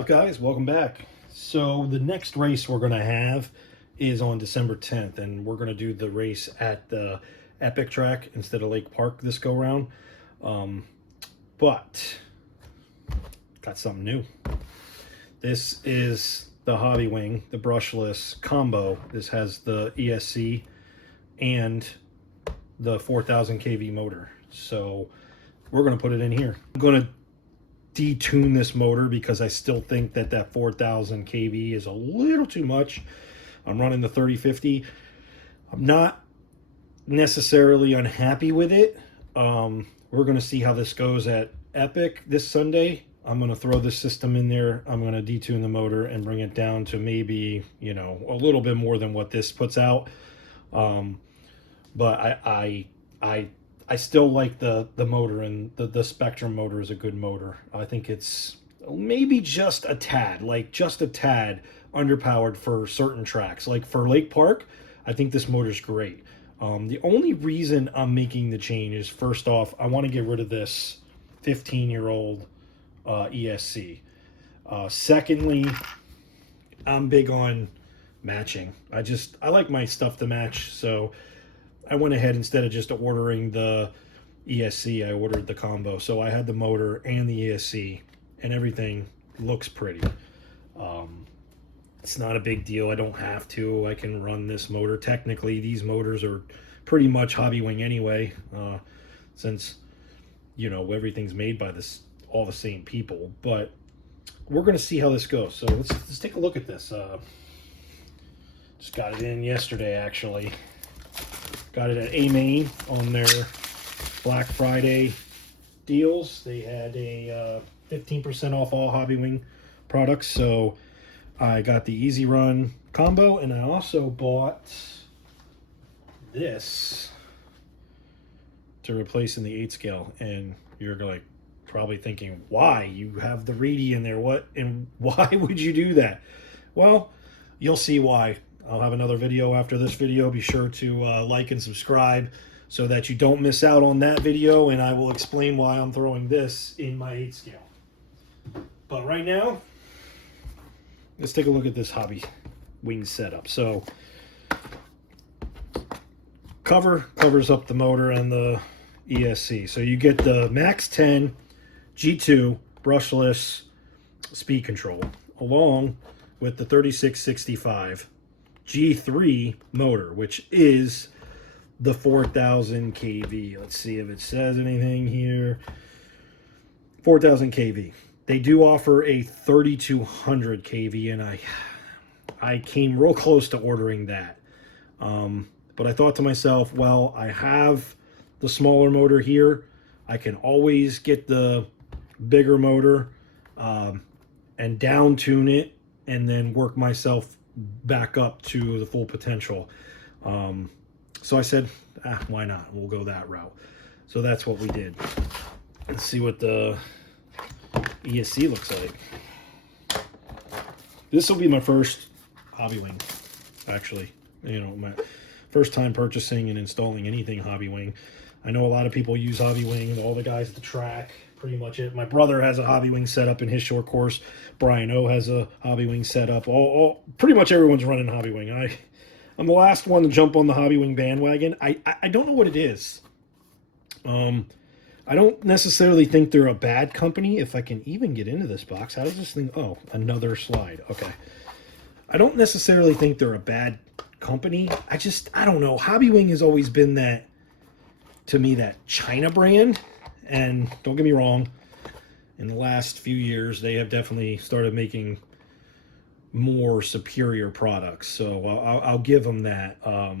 up, guys? Welcome back. So the next race we're going to have is on December 10th, and we're going to do the race at the Epic track instead of Lake Park this go round. But got something new. This is the Hobbywing, the brushless combo. This has the ESC and the 4000 kV motor. So we're going to put it in here. I'm going to detune this motor because I still think that that 4000 kV is a little too much. I'm running the 3050. I'm not necessarily unhappy with it. We're going to see how this goes at Epic this Sunday. I'm going to throw this system in there. I'm going to detune the motor and bring it down to maybe, you know, a little bit more than what this puts out. But I still like the motor, and the Spectrum motor is a good motor. I think it's maybe just a tad underpowered for certain tracks. Like for Lake Park, I think this motor's great. The only reason I'm making the change is, first off, I want to get rid of this 15-year-old ESC. Secondly, I'm big on matching. I like my stuff to match, so I went ahead, instead of just ordering the ESC, I ordered the combo. So I had the motor and the ESC, and everything looks pretty. It's not a big deal. I don't have to. I can run this motor. Technically, these motors are pretty much Hobbywing anyway, since, you know, everything's made by all the same people. But we're going to see how this goes. So let's take a look at this. Just got it in yesterday, actually. Got it at A-Main on their Black Friday deals. They had a 15% off all Hobbywing products. So I got the Easy Run combo, and I also bought this to replace in the 8 scale. And you're like probably thinking, why? You have the Reedy in there. What? And why would you do that? Well, you'll see why. I'll have another video after this video. Be sure to like and subscribe so that you don't miss out on that video, and I will explain why I'm throwing this in my 8 scale. But right now, let's take a look at this Hobbywing setup. So covers up the motor and the ESC. So you get the Max 10 G2 brushless speed control along with the 3665 G3 motor, which is the 4000 kV. Let's see if it says anything here. 4000 kV. They do offer a 3200 kV, and I came real close to ordering that. But I thought to myself, well, I have the smaller motor here. I can always get the bigger motor and down tune it, and then work myself back up to the full potential. So I said, why not? We'll go that route. So that's what we did. Let's see what the ESC looks like. This will be my first Hobbywing, actually. You know, my first time purchasing and installing anything Hobbywing. I know a lot of people use Hobbywing, all the guys at the track, pretty much it. My brother has a Hobbywing setup in his short course. Brian O has a Hobbywing setup. Pretty much everyone's running Hobbywing. I'm the last one to jump on the Hobbywing bandwagon. I don't know what it is. I don't necessarily think they're a bad company. If I can even get into this box. How does this thing... Oh, another slide. Okay. I don't necessarily think they're a bad company. I don't know. Hobbywing has always been that, to me, that China brand. And don't get me wrong, in the last few years, they have definitely started making more superior products. So I'll give them that. A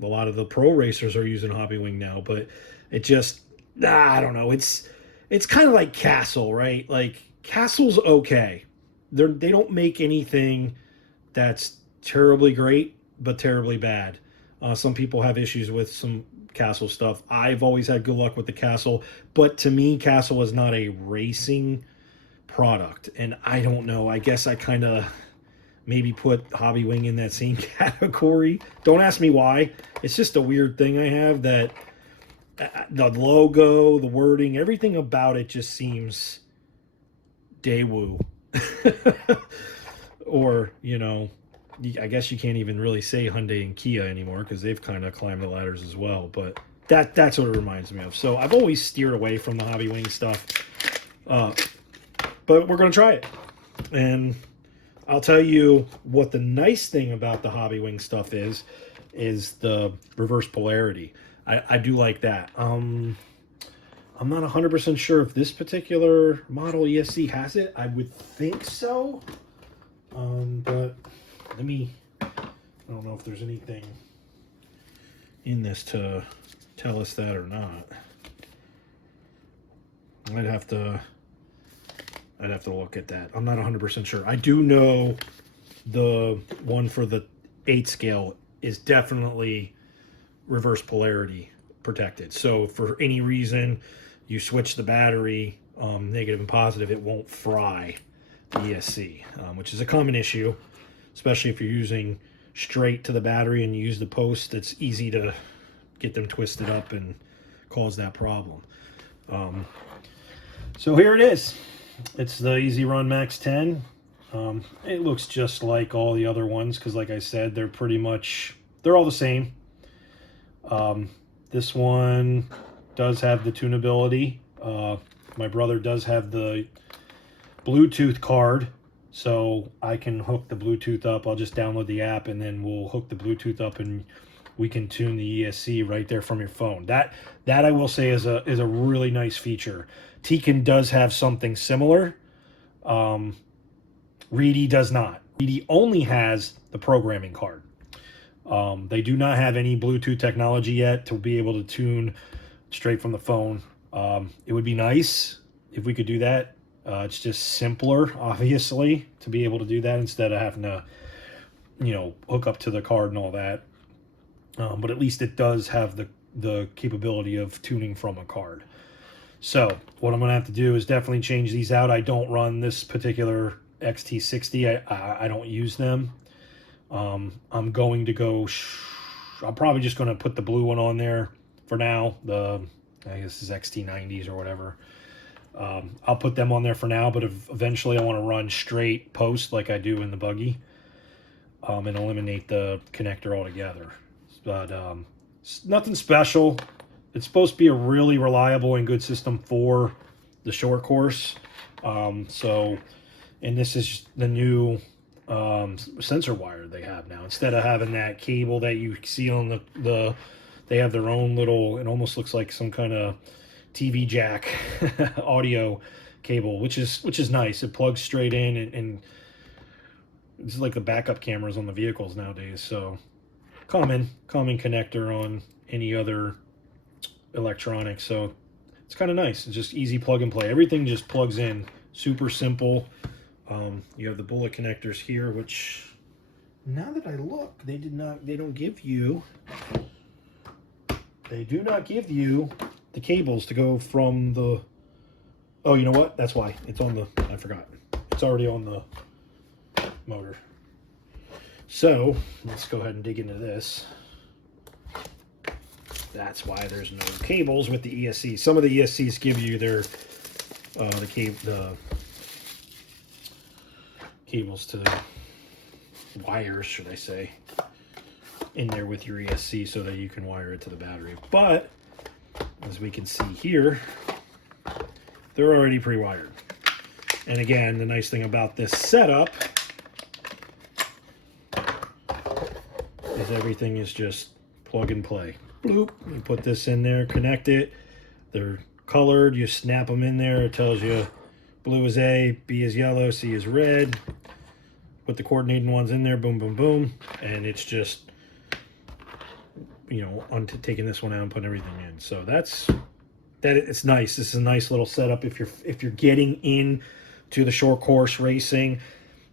lot of the pro racers are using Hobbywing now, but it just, I don't know. It's kind of like Castle, right? Like, Castle's okay. They don't make anything that's terribly great, but terribly bad. Some people have issues with some Castle stuff. I've always had good luck with the Castle, but to me, Castle is not a racing product. And I don't know. I guess I kind of maybe put Hobbywing in that same category. Don't ask me why. It's just a weird thing I have, that the logo, the wording, everything about it just seems Daewoo. Or, you know, I guess you can't even really say Hyundai and Kia anymore because they've kind of climbed the ladders as well. But that's what it reminds me of. So I've always steered away from the Hobbywing stuff. But we're going to try it. And I'll tell you what the nice thing about the Hobbywing stuff is the reverse polarity. I do like that. I'm not 100% sure if this particular model ESC has it. I would think so. But I don't know if there's anything in this to tell us that or not. I'd have to look at that. I'm not 100% sure. I do know the one for the 8 scale is definitely reverse polarity protected. So for any reason you switch the battery, negative and positive, it won't fry the ESC, which is a common issue, especially if you're using straight to the battery and you use the post. It's easy to get them twisted up and cause that problem. So here it is. It's the Easy Run Max 10. It looks just like all the other ones because, like I said, they're all the same. This one does have the tunability. My brother does have the Bluetooth card, so I can hook the Bluetooth up. I'll just download the app and then we'll hook the Bluetooth up and we can tune the ESC right there from your phone. That I will say is a really nice feature. Tekin does have something similar. Reedy does not. Reedy only has the programming card. They do not have any Bluetooth technology yet to be able to tune straight from the phone. It would be nice if we could do that. It's just simpler, obviously, to be able to do that instead of having to, hook up to the card and all that. But at least it does have the capability of tuning from a card. So what I'm going to have to do is definitely change these out. I don't run this particular XT60. I don't use them. I'm going to go... I'm probably just going to put the blue one on there for now. I guess it's XT90s or whatever. I'll put them on there for now, but eventually I want to run straight post like I do in the buggy, and eliminate the connector altogether. But nothing special. It's supposed to be a really reliable and good system for the short course. And this is the new sensor wire they have now. Instead of having that cable that you see on they have their own little, it almost looks like some kind of TV jack audio cable, which is nice. It plugs straight in, and it's like the backup cameras on the vehicles nowadays. So common connector on any other electronics. So it's kind of nice. It's just easy plug and play. Everything just plugs in. Super simple. You have the bullet connectors here, which now that I look, they do not give you the cables to go from the... Oh, you know what? That's why. It's on the... I forgot. It's already on the motor. So, let's go ahead and dig into this. That's why there's no cables with the ESC. Some of the ESCs give you their... the cables to the wires, should I say, in there with your ESC so that you can wire it to the battery. But as we can see here, they're already pre-wired. And again, the nice thing about this setup is everything is just plug and play. Bloop, you put this in there, connect it. They're colored, you snap them in there. It tells you blue is A, B is yellow, C is red. Put the coordinating ones in there, boom, boom, boom. And it's just, taking this one out and putting everything in. So it's nice. This is a nice little setup if you're getting in to the short course racing.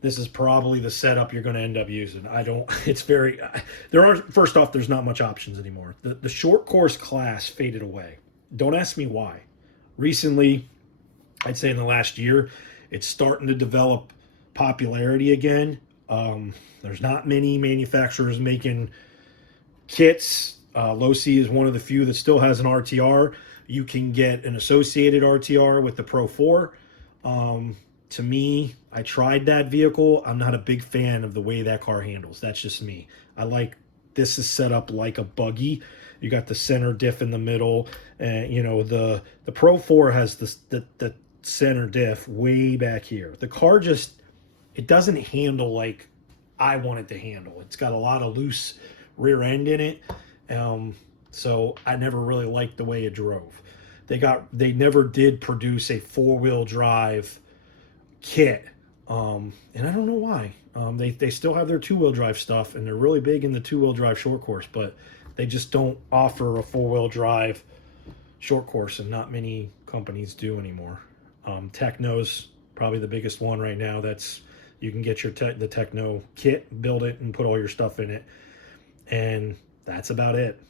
This is probably the setup you're going to end up using. First off, there's not much options anymore. The short course class faded away. Don't ask me why. Recently, I'd say in the last year, it's starting to develop popularity again. There's not many manufacturers making kits. Losi is one of the few that still has an RTR. You can get an associated RTR with the Pro 4. to me, I tried that vehicle. I'm not a big fan of the way that car handles. That's just me. I like this is set up like a buggy. You got the center diff in the middle, and you know the Pro 4 has the center diff way back here. The car just it doesn't handle like I want it to handle. It's got a lot of loose rear end in it, so I never really liked the way it drove. They never did produce a 4-wheel drive kit, and I don't know why. They still have their 2-wheel drive stuff, and they're really big in the 2-wheel drive short course, but they just don't offer a 4-wheel drive short course, and not many companies do anymore. Techno's probably the biggest one right now. That's you can get the Techno kit, build it, and put all your stuff in it, and that's about it.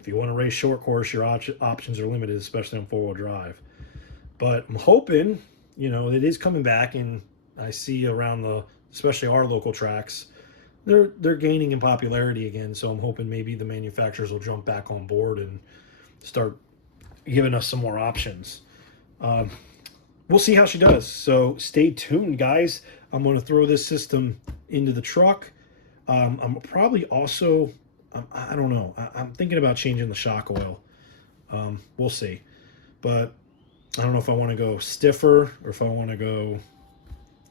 If you want to race short course, your options are limited, especially on 4-wheel drive. But I'm hoping, you know, it is coming back, and I see around especially our local tracks, they're gaining in popularity again. So I'm hoping maybe the manufacturers will jump back on board and start giving us some more options. We'll see how she does. So stay tuned, guys. I'm going to throw this system into the truck. I'm probably also, I don't know. I'm thinking about changing the shock oil. We'll see. But I don't know if I want to go stiffer or if I want to go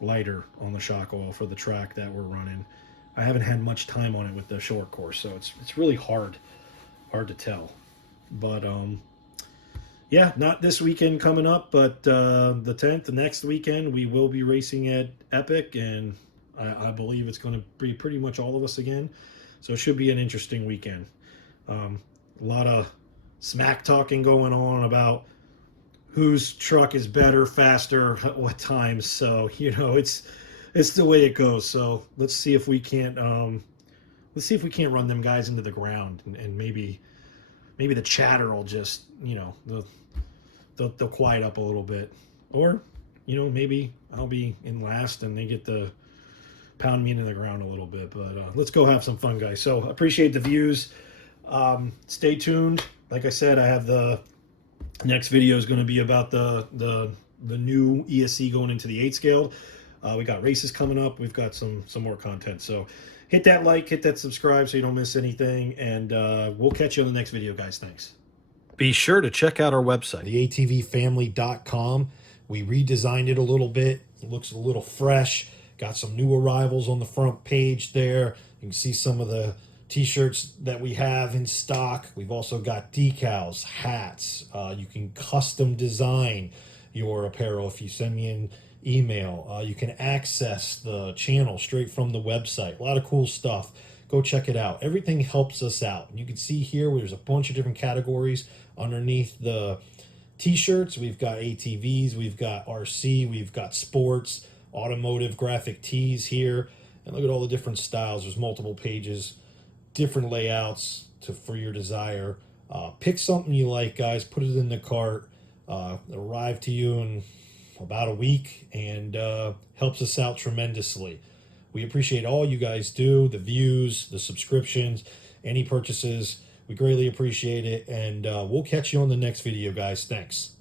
lighter on the shock oil for the track that we're running. I haven't had much time on it with the short course, so it's really hard to tell. But yeah, not this weekend coming up, but the 10th, the next weekend, we will be racing at Epic, and I believe it's going to be pretty much all of us again. So it should be an interesting weekend. A lot of smack talking going on about whose truck is better, faster, what times. So, you know, it's the way it goes. So let's see if we can't run them guys into the ground, and maybe the chatter will just, you know, they'll quiet up a little bit. Or, you know, maybe I'll be in last and they get to pound me into the ground a little bit. But let's go have some fun, guys. So appreciate the views. Stay tuned. Like I said, I have the next video is going to be about the new ESC going into the 8 scale. We got races coming up. We've got some more content. So hit that like, hit that subscribe so you don't miss anything. And we'll catch you on the next video, guys. Thanks. Be sure to check out our website, theatvfamily.com. We redesigned it a little bit. It looks a little fresh. Got some new arrivals on the front page there. You can see some of the t-shirts that we have in stock. We've also got decals, hats. You can custom design your apparel if you send me an email. You can access the channel straight from the website. A lot of cool stuff. Go check it out. Everything helps us out. You can see here there's a bunch of different categories underneath the t-shirts. We've got ATVs, we've got RC, we've got sports, automotive, graphic tees here. And look at all the different styles. There's multiple pages, different layouts for your desire. Pick something you like, guys. Put it in the cart. It'll arrive to you in about a week, and helps us out tremendously. We appreciate all you guys do, the views, the subscriptions, any purchases. We greatly appreciate it, and we'll catch you on the next video, guys. Thanks.